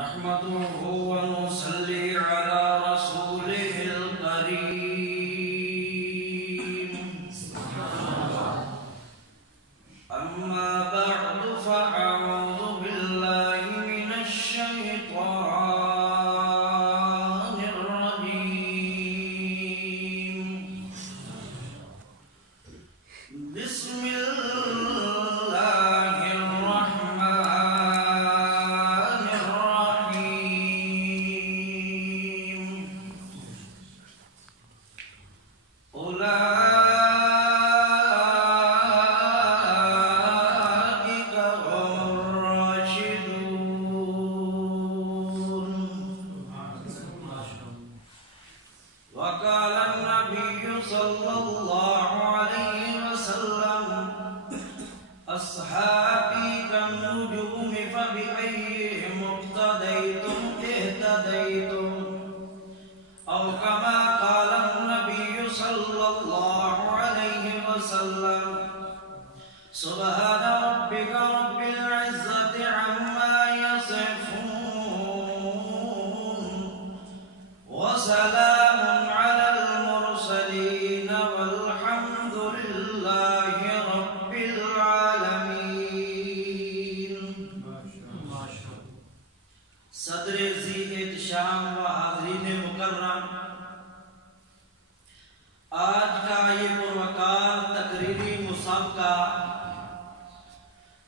نحمده ونصلي على رسوله الكريم أما بعد فأعوذ بالله من الشيطان الرجيم بسم الله الرحمن الرحيم أولئك هم الراشدون. وقال النبي صلى الله عليه وسلم أصحابي كالنجوم فبأيهم اقتديتم اهتديتم، أو كما قال النبي صلى الله عليه وسلم. سبحان ربك رب العزة عما يصفون وسلام على المرسلين والحمد لله رب العالمين. صدر ذی احتشام و حاضرین مکرم، آج کا یہ پروقار تقریری مسابقہ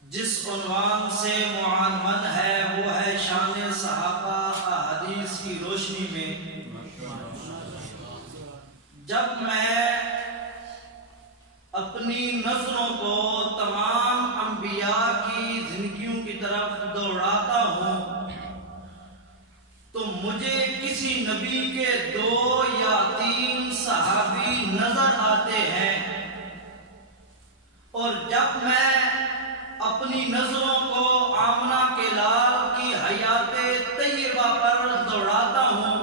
جس عنوان سے معنون ہے وہ ہے شان صحابہ احادیث کی روشنی میں. جب میں اپنی نظروں کو تمام انبیاء کی زندگیوں کی طرف دوڑاتا ہوں تو مجھے کسی نبی کے 2 یا 3 صحابی نظر آتے ہیں، اور جب میں اپنی نظروں کو آمنہ کے لال کی حیات طیبہ پر دوڑاتا ہوں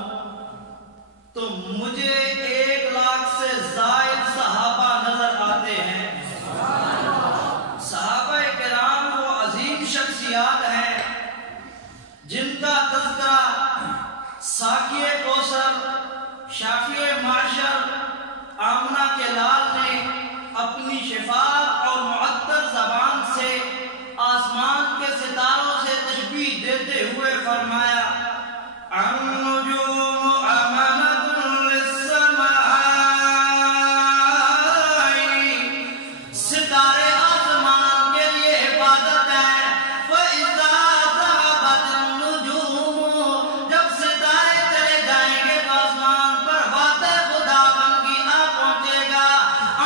تو مجھے 1 لاکھ سے زائد صحابہ نظر آتے ہیں. صحابہ کرام وہ عظیم شخصیات ہیں جن کا تذکرہ ساقی کوثر، شافع معشر، آمنہ کے لال نے اپنی شفاف اور معطر زبان سے آسمان کے ستاروں سے تشبیہ دیتے ہوئے فرمایا: النجوم امانۃ للسماء، ستارے آسمان کے لیے حفاظت ہے. فَإِذَا ذَهَبَتِ النُّجُومُ، جب ستارے چلے جائیں گے تو آسمان پر وعدہ خداوند کی آ پہنچے گا.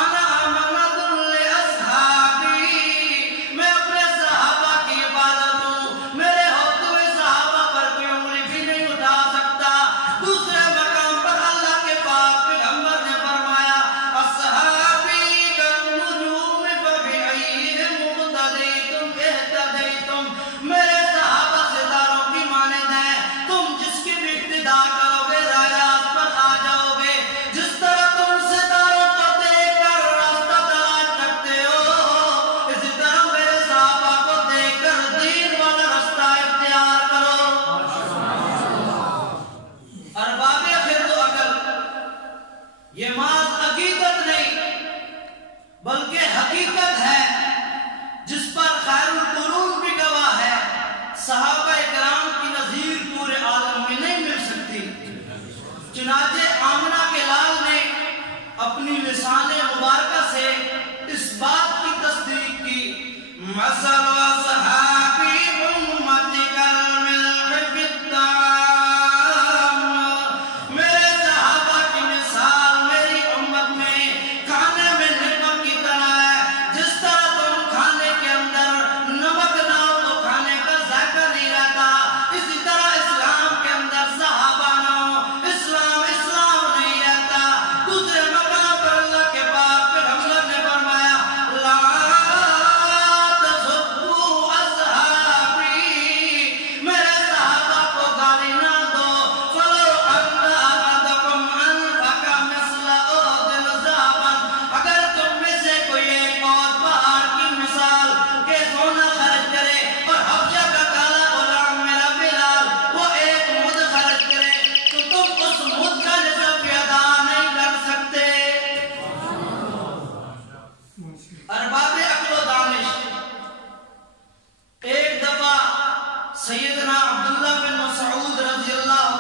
انا امانۃ لاصحابی، میں اپنے صحابہ کی حفاظت ہوں، میرے ہوتے ہوئے صحابہ پر کوئی انگلی بھی نہیں اٹھا سکتا. سیدنا عبداللہ بن مسعود رضی اللہ